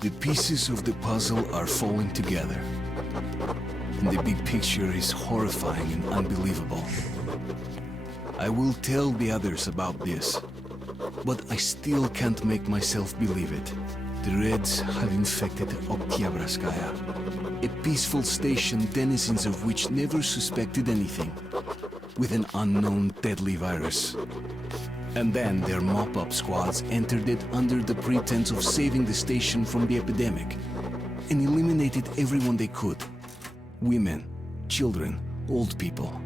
The pieces of the puzzle are falling together. And the big picture is horrifying and unbelievable. I will tell the others about this, but I still can't make myself believe it. The Reds have infected Oktyabrskaya, a peaceful station denizens of which never suspected anything, with an unknown deadly virus. And then their mop-up squads entered it under the pretense of saving the station from the epidemic, and eliminated everyone they could. Women, children, old people.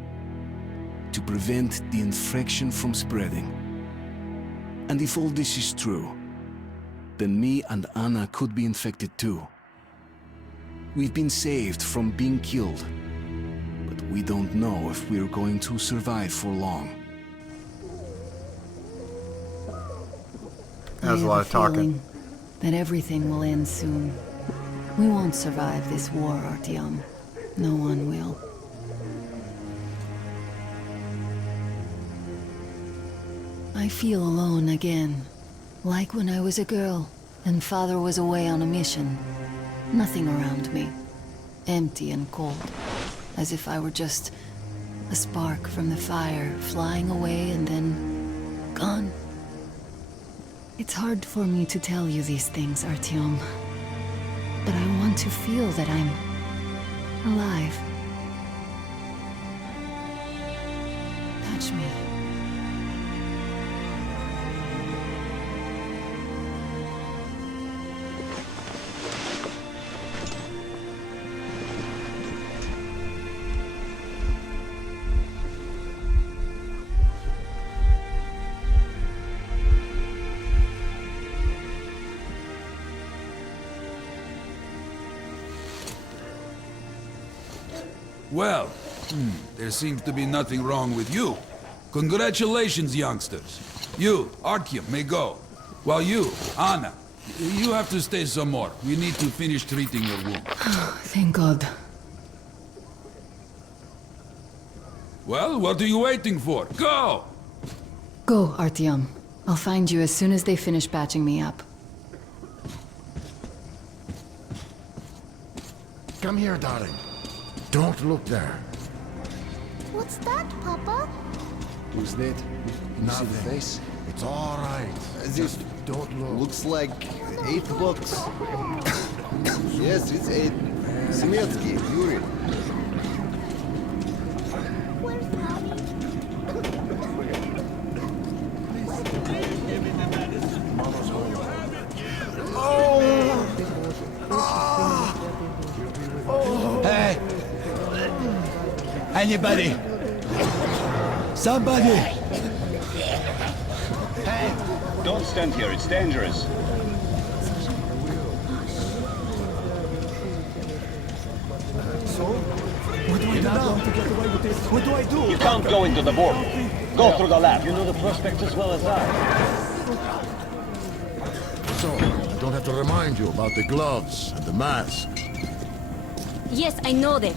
To prevent the infection from spreading. And if all this is true, then me and Anna could be infected too. We've been saved from being killed, but we don't know if we're going to survive for long. There's a lot of talking. That everything will end soon. We won't survive this war, Artyom. No one will. I feel alone again. Like when I was a girl, and Father was away on a mission. Nothing around me. Empty and cold. As if I were just a spark from the fire, flying away and then gone. It's hard for me to tell you these things, Artyom. But I want to feel that I'm alive. Touch me. Well, there seems to be nothing wrong with you. Congratulations, youngsters. You, Artyom, may go. While you, Anna, you have to stay some more. We need to finish treating your wound. Thank God. Well, what are you waiting for? Go! Go, Artyom. I'll find you as soon as they finish patching me up. Come here, darling. Don't look there. What's that, Papa? Who's that? You see the face? It's all right. Just don't look. looks like $8. Yes, it's 8. Semetsky, Yuri. Where's Mommy? Hey! Anybody? Somebody! Hey! Don't stand here, it's dangerous. What do I do now? What do I do? You can't go into the vault. Go through the lab. You know the prospect as well as I. So, I don't have to remind you about the gloves and the mask. Yes, I know that.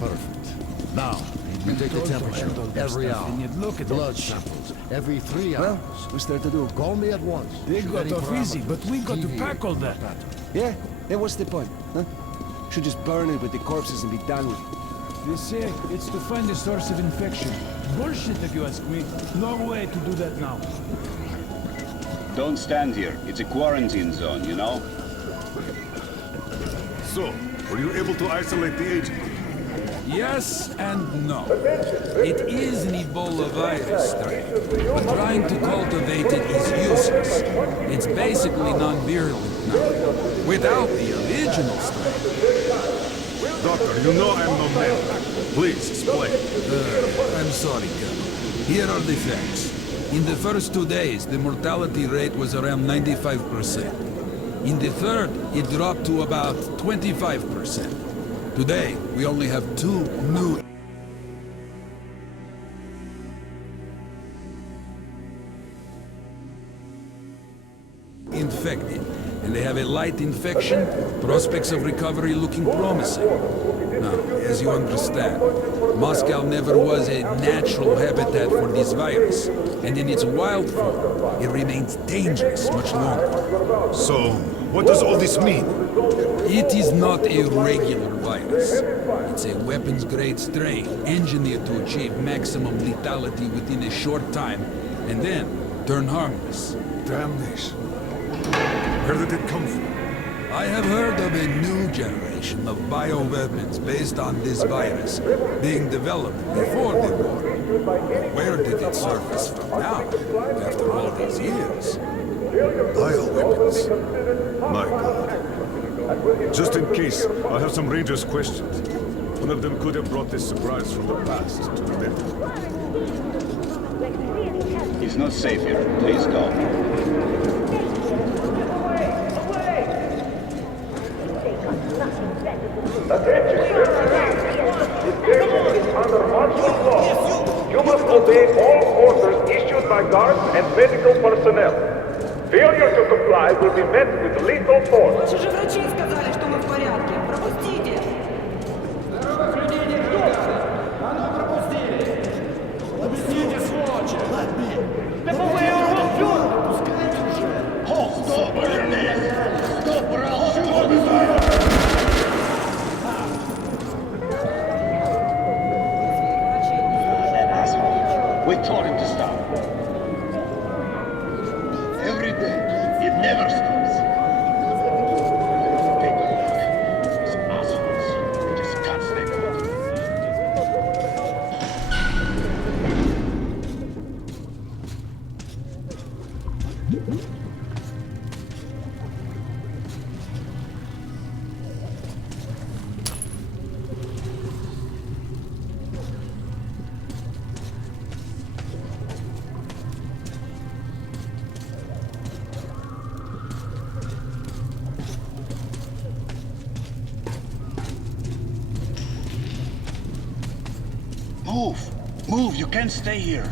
Perfect. Now, you take the temperature every hour. Blood samples every 3 hours. Well, what's there to do? Call me at once. They got Any off easy, parameters, but we got to TV, pack all that. Yeah? Then what's the point, huh? Should just burn it with the corpses and be done with it. They say it's to find the source of infection. Bullshit if you ask me. No way to do that now. Don't stand here. It's a quarantine zone, you know? So, were you able to isolate the agent? Yes and no. It is an Ebola virus strain, but trying to cultivate it is useless. It's basically non-virulent now, without the original strain. Doctor, you know I'm no man. Please, explain. I'm sorry, Colonel. Here are the facts. In the first 2 days, the mortality rate was around 95%. In the third, it dropped to about 25%. Today, we only have 2 new infections. infected, and they have a light infection, prospects of recovery looking promising. Now, as you understand, Moscow never was a natural habitat for this virus, and in its wild form, it remains dangerous much longer. So, what does all this mean? It is not a regular virus. It's a weapons-grade strain, engineered to achieve maximum lethality within a short time, and then turn harmless. Damnation. Where did it come from? I have heard of a new generation of bioweapons based on this virus being developed before the war. Where did it surface from now, after all these years? Bioweapons. My God. Just in case, I have some Rangers' questions. One of them could have brought this surprise from the past to the present. It's not safe here. Please go. Under martial law. You must obey all orders issued by guards and medical personnel. Failure to comply will be met with lethal force. Ваши же врачи сказали, что мы в порядке. Пропустите! Объясните, сволочи! We told him to stop. Every day, it never stops. Take a look. These assholes, they just can't stay put. Move! Move! You can't stay here!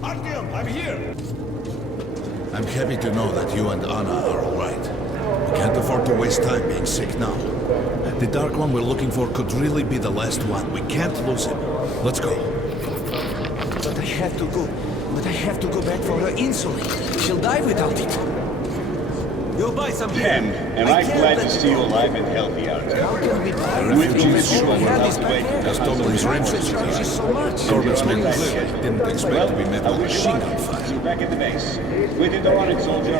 Artyom, I'm here! I'm happy to know that you and Anna are all right. We can't afford to waste time being sick now. The Dark One we're looking for could really be the last one. We can't lose him. Let's go. But I have to go. But I have to go back for her insulin. She'll die without it. You'll buy some here. Damn, am I glad to see you alive and healthy, Artyom. How can we buy Refugees it? will have to wait. As Tomlin's Rangers are here. So much. Corbin's men clearly didn't expect to be met I with wish you machine luck. gun fire. See you back at the base. We did the running, soldier.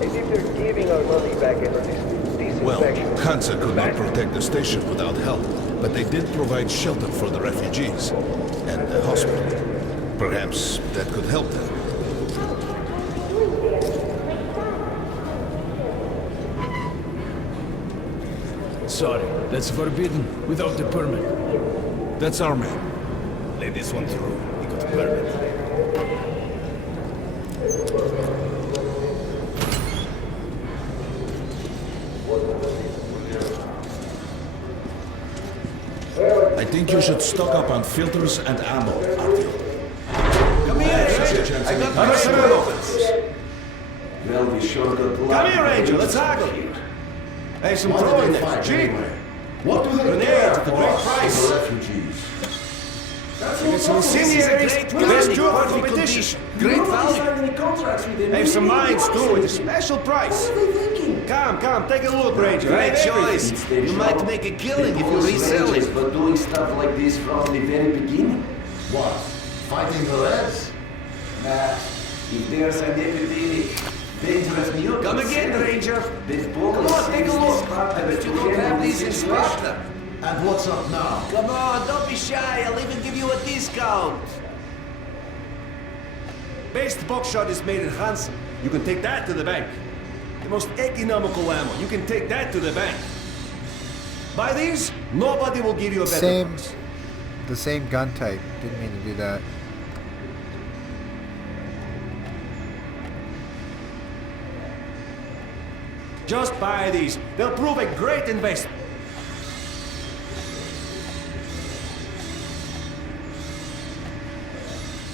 As if they're giving our money back after this Well, disinfection. Hansa could not protect the station without help, but they did provide shelter for the refugees and the hospital. Perhaps that could help them. Sorry, that's forbidden without the permit. That's our man. Lay this one through. He got a permit. I think you should stock up on filters and ammo, Artyom. Come here, Ranger. I got my shell. Well, we sure got lucky. Come here, Ranger. Let's haggle. Hey, some throwing there. Cheap. What do they Grenades at the for great us, price. the refugees? Get some incendiaries. Best job for competition. Great value. Hey, some mines too, at a special price. Come, take a look, Ranger. Great choice. You might make a killing if you resell it. But doing stuff like this from the very beginning? What? Fighting the Reds? Nah. If there's an epidemic, dangerous mutants... Come again, Ranger. Come on, take a look. I bet you don't have these in Sparta. And what's up now? Come on, don't be shy. I'll even give you a discount. Best buckshot is made in Hansen. You can take that to the bank. The most economical ammo. You can take that to the bank. Buy these, nobody will give you a better price. The same gun type. Didn't mean to do that. Just buy these. They'll prove a great investment.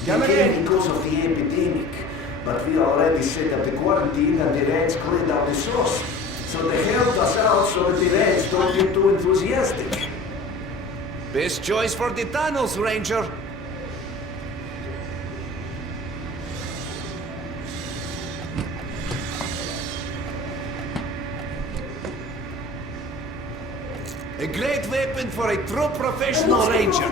Come came in. because of the epidemic. But we already set up the quarantine and the Reds cleaned out the source. So they helped us out so that the Reds don't get too enthusiastic. Best choice for the tunnels, Ranger. A great weapon for a true professional ranger.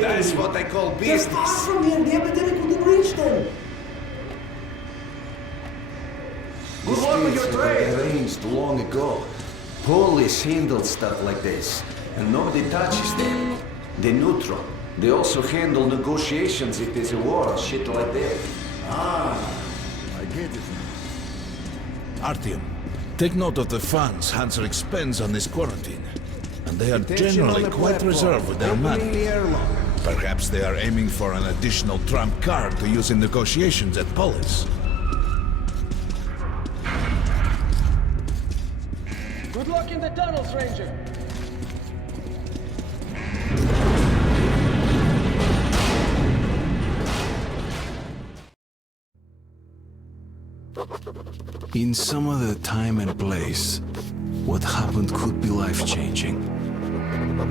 That's what I call business. They're far from here. The epidemic wouldn't reach them. Good luck with your trade. Arranged long ago. Police handle stuff like this, and nobody touches them. They're neutral. They also handle negotiations if there's a war or shit like that. I get it. Artyom, take note of the funds Hanser expends on this quarantine. And they are generally quite reserved with their money. Perhaps they are aiming for an additional trump card to use in negotiations at Polis. Good luck in the tunnels, Ranger. In some other time and place, what happened could be life-changing.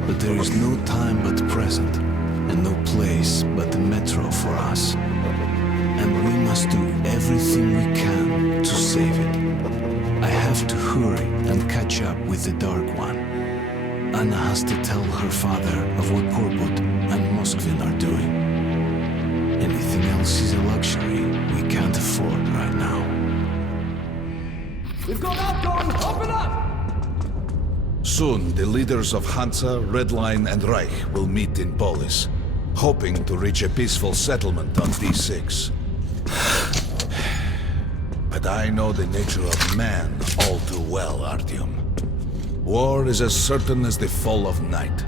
But there is no time but present, and no place but the metro for us. And we must do everything we can to save it. I have to hurry and catch up with the Dark One. Anna has to tell her father of what Korbut and Moskvin are doing. Anything else is a luxury we can't afford right now. We've got outgoing! Open up! Soon, the leaders of Hansa, Red Line, and Reich will meet in Polis, hoping to reach a peaceful settlement on D6. But I know the nature of man all too well, Artyom. War is as certain as the fall of night,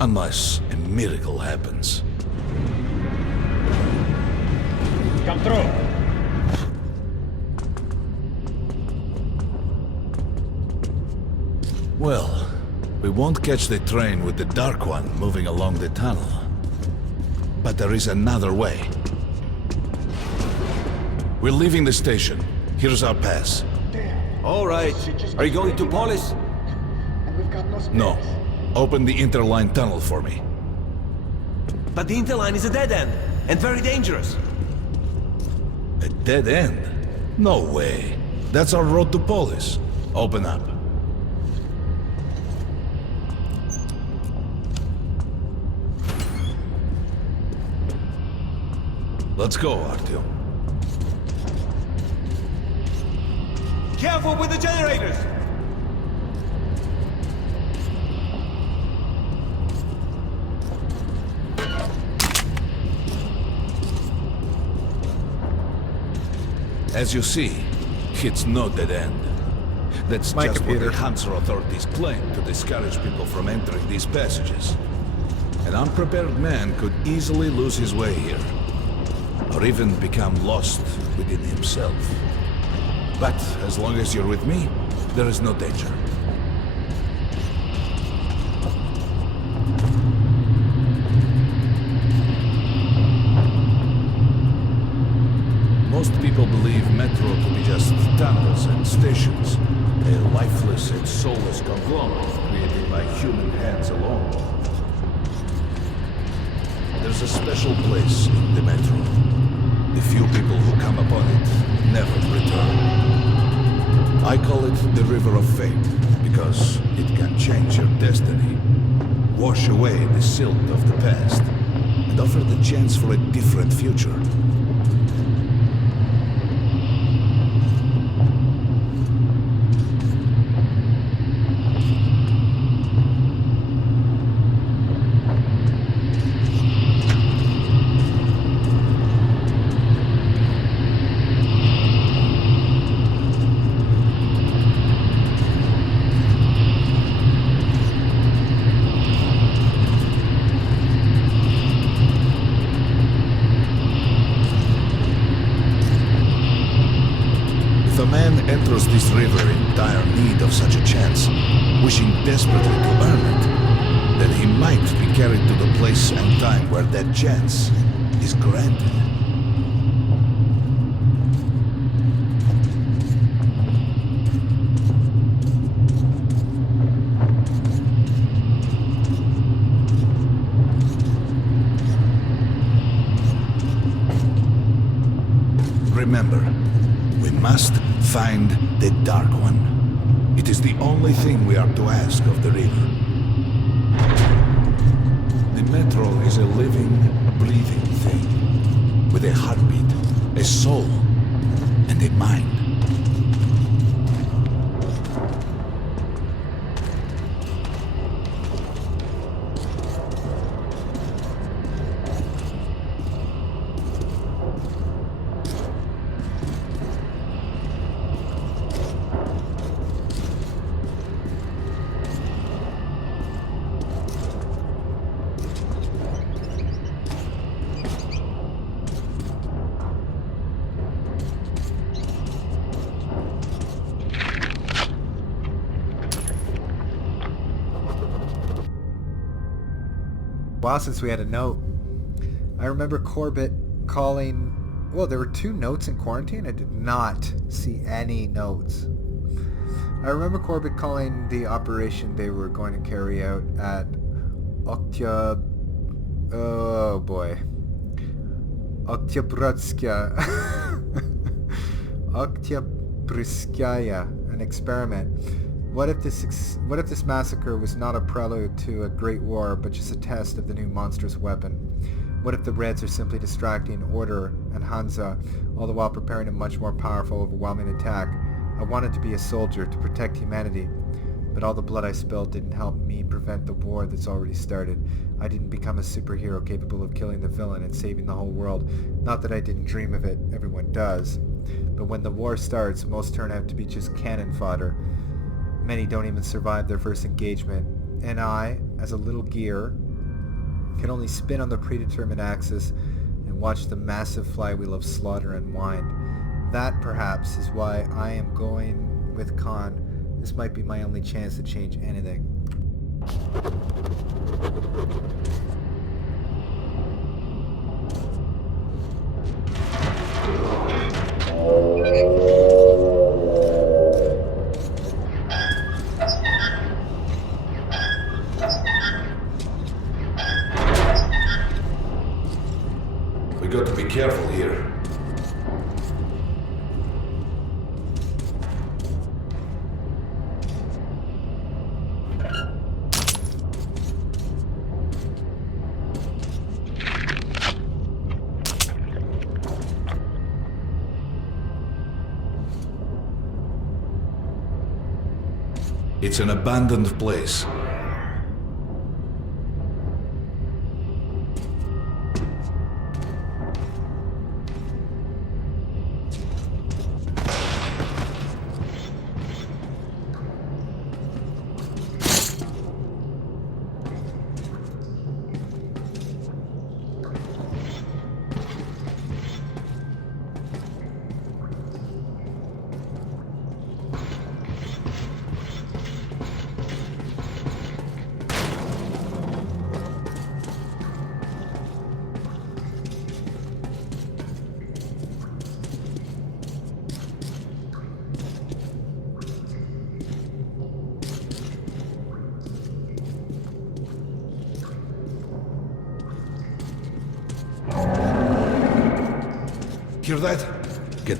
unless a miracle happens. Come through. Well, we won't catch the train with the Dark One moving along the tunnel. But there is another way. We're leaving the station. Here's our pass. All right. Are you going to Polis? No. Open the interline tunnel for me. But the interline is a dead end, and very dangerous. A dead end? No way. That's our road to Polis. Open up. Let's go, Artyom. Careful with the generators! As you see, it's no dead end. That's My just computer. what the Hansa authorities claim to discourage people from entering these passages. An unprepared man could easily lose his way here, or even become lost within himself. But as long as you're with me, there is no danger. Most people believe metro to be just tunnels and stations, a lifeless and soulless conglomerate created by human hands alone. There's a special place in the metro. The few people who come upon it never return. I call it the River of Fate, because it can change your destiny, wash away the silt of the past, and offer the chance for a different future. If a man enters this river in dire need of such a chance, wishing desperately to earn it, then he might be carried to the place and time where that chance is is granted. Remember, we must find the Dark One. It is the only thing we are to ask of the river. The Metro is a living, breathing thing, with a heartbeat, a soul, and a mind. While since we had a note. I remember Corbett calling... Well, there were 2 notes in quarantine. I did not see any notes. I remember Corbett calling the operation they were going to carry out at Oh boy. Oktyabrskaya. Oktyabrskaya, an experiment. What if this massacre was not a prelude to a great war, but just a test of the new monstrous weapon? What if the Reds are simply distracting Order and Hansa, all the while preparing a much more powerful, overwhelming attack? I wanted to be a soldier, to protect humanity. But all the blood I spilled didn't help me prevent the war that's already started. I didn't become a superhero capable of killing the villain and saving the whole world. Not that I didn't dream of it, everyone does. But when the war starts, most turn out to be just cannon fodder. Many don't even survive their first engagement, and I, as a little gear, can only spin on the predetermined axis and watch the massive flywheel of slaughter unwind. That, perhaps, is why I am going with Khan. This might be my only chance to change anything. We got to be careful here. It's an abandoned place. Hear that? Get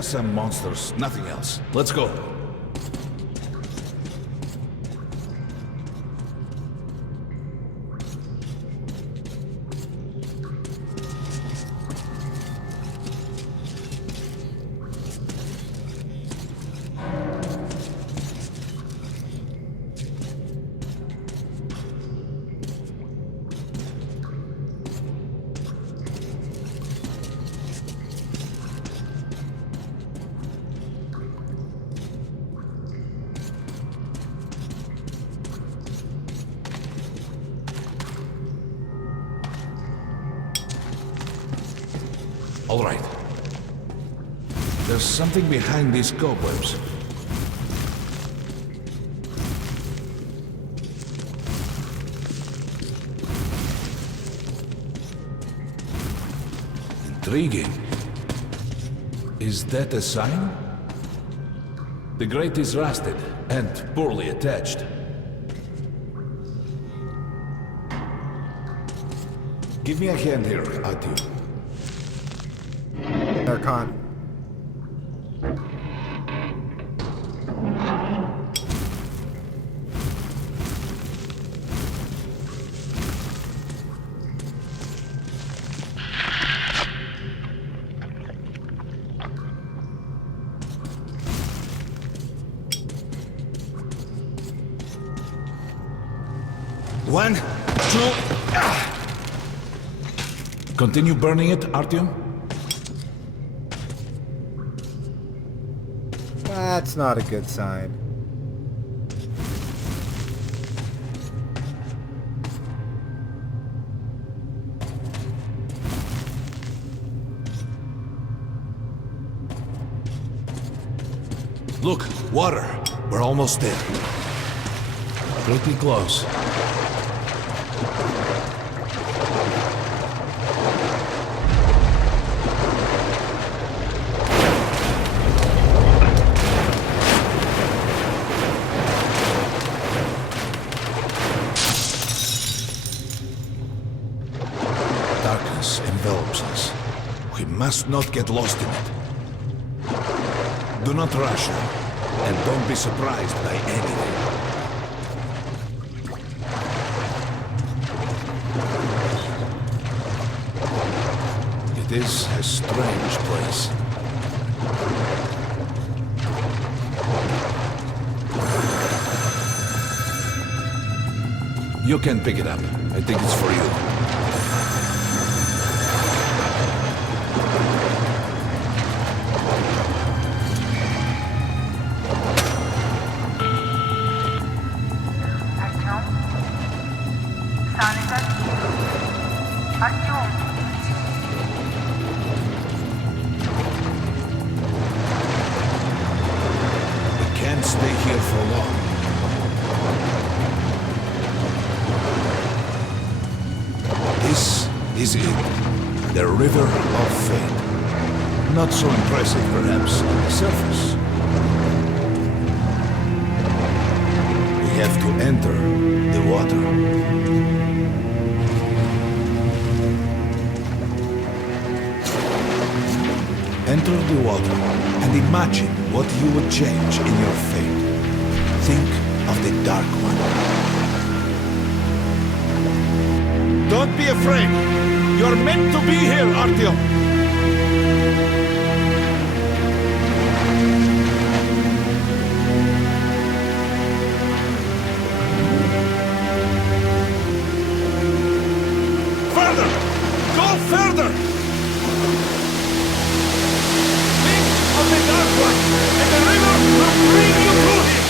just some monsters, nothing else. Let's go. All right. There's something behind these cobwebs. Intriguing. Is that a sign? The grate is rusted and poorly attached. Give me a hand here, Artyom. Archon. One, two. Continue burning it, Artyom? That's not a good sign. Look, water. We're almost there. Pretty close. Darkness envelops us. We must not get lost in it. Do not rush now, and don't be surprised by anything. It is a strange place. You can pick it up. I think it's for you. Stay here for long. This is it. The River of Fate. Not so impressive, perhaps, on the surface. We have to enter the water. Enter the water and imagine what you would change in your fate. Think of the Dark One. Don't be afraid. You're meant to be here, Artyom. Further! Go further! Of the Dark One, and the river will bring you to him!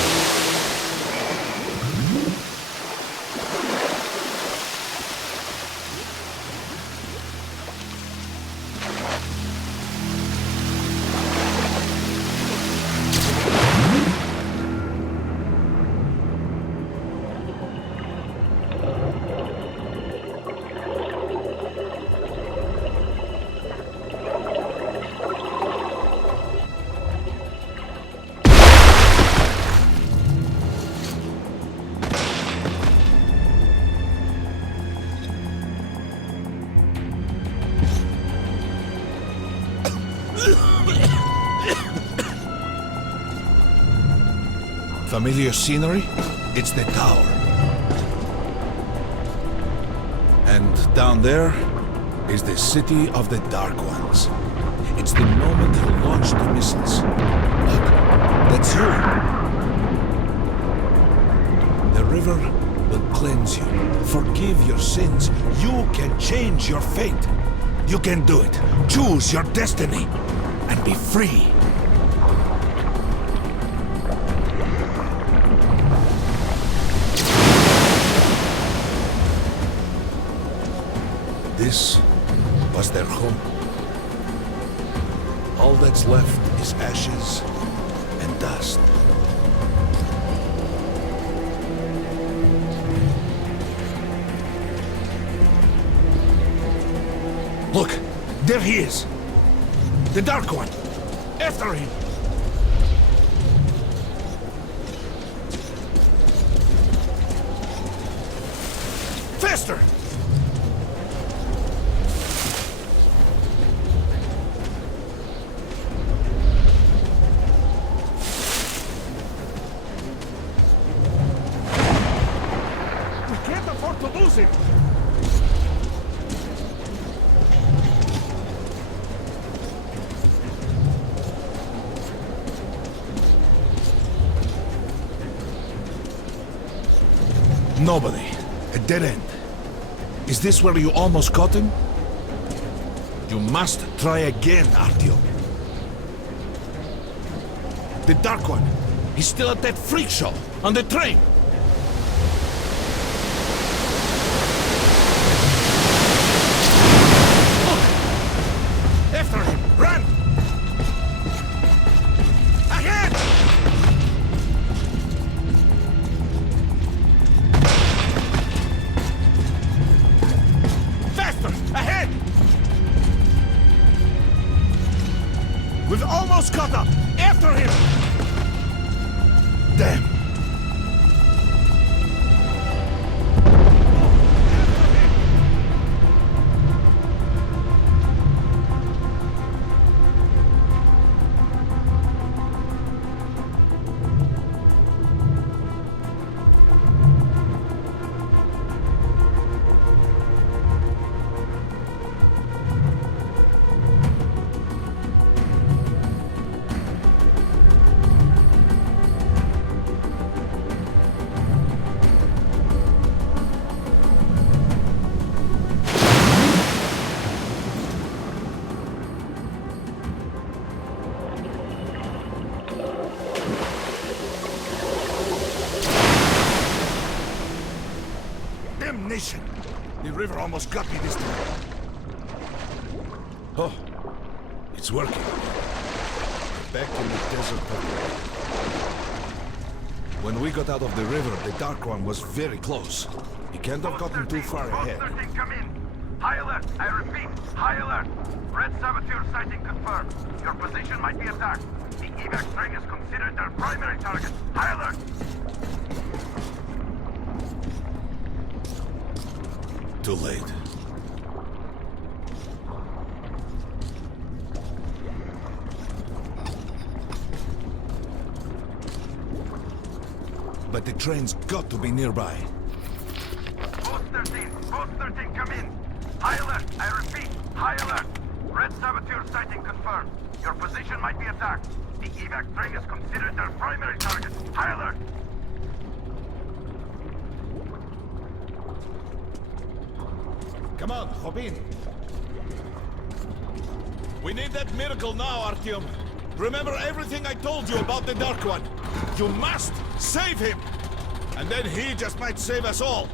Familiar scenery? It's the tower. And down there is the city of the Dark Ones. It's the moment he launched the missiles. Look, that's you. The river will cleanse you, forgive your sins. You can change your fate. You can do it. Choose your destiny and be free. This was their home. All that's left is ashes and dust. Look, there he is. The Dark One. After him. Faster! We can't afford to lose him! Nobody. A dead end. Is this where you almost caught him? You must try again, Artyom. The Dark One. He's still at that freak show. On the train. Look! After him! Run! Ahead! Ahead! We've almost caught up! After him! Damn! Damnation! The river almost got me this time. Oh, it's working. Back in the desert. When we got out of the river, the Dark One was very close. He can't have gotten too far ahead. Come in. High alert. I repeat, high alert. Red saboteur sighting confirmed. Your position might be attacked. The evac train is considered their primary target. High alert. Too late. But the train's got to be nearby. Post 13, come in. High alert, I repeat, high alert. Red saboteur sighting confirmed. Your position might be attacked. The evac train is considered their primary target. High alert. Come on, hop in. We need that miracle now, Artyom. Remember everything I told you about the Dark One. You must save him! And then he just might save us all.